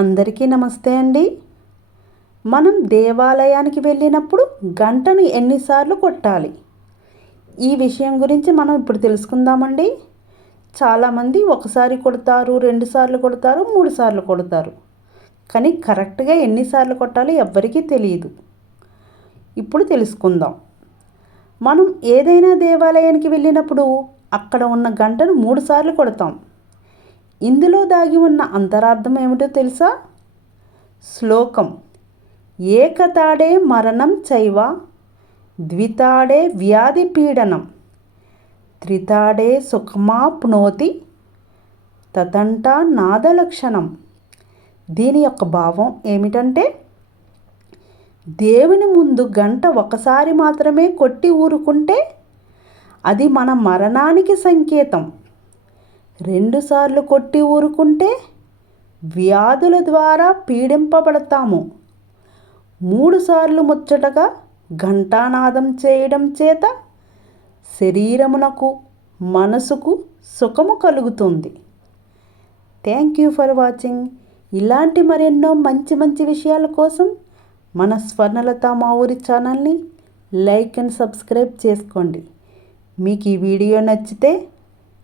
అందరికీ నమస్తే అండి. మనం దేవాలయానికి వెళ్ళినప్పుడు గంటను ఎన్నిసార్లు కొట్టాలి? ఈ విషయం గురించి మనం ఇప్పుడు తెలుసుకుందామండి. చాలామంది ఒకసారి కొడతారు రెండుసార్లు కొడతారు మూడుసార్లు కొడతారు. కానీ కరెక్ట్గా ఎన్నిసార్లు కొట్టాలి ఎవ్వరికీ తెలియదు ఇప్పుడు తెలుసుకుందాం. మనం ఏదైనా దేవాలయానికి వెళ్ళినప్పుడు అక్కడ ఉన్న గంటను మూడుసార్లు కొడతాం. ఇందులో దాగి ఉన్న అంతరార్థం ఏమిటో తెలుసా? శ్లోకం. ఏకతాడే మరణం చైవ ద్వితాడే వ్యాధి పీడనం. త్రితాడే సుఖమాప్నోతి తతంట నాదలక్షణం. దీని యొక్క భావం ఏమిటంటే దేవుని ముందు గంట ఒకసారి మాత్రమే కొట్టి ఊరుకుంటే అది మన మరణానికి సంకేతం. రెండుసార్లు కొట్టి ఊరుకుంటే వ్యాధుల ద్వారా పీడింపబడతాము. మూడుసార్లు ముచ్చటగా ఘంటానాదం చేయడం చేత శరీరమునకు మనసుకు సుఖము కలుగుతుంది. థ్యాంక్ యూ ఫర్ వాచింగ్ ఇలాంటి మరెన్నో మంచి మంచి విషయాల కోసం మన స్వర్ణలత మా ఊరి ఛానల్ని లైక్ అండ్ సబ్స్క్రైబ్ చేసుకోండి. మీకు ఈ వీడియో నచ్చితే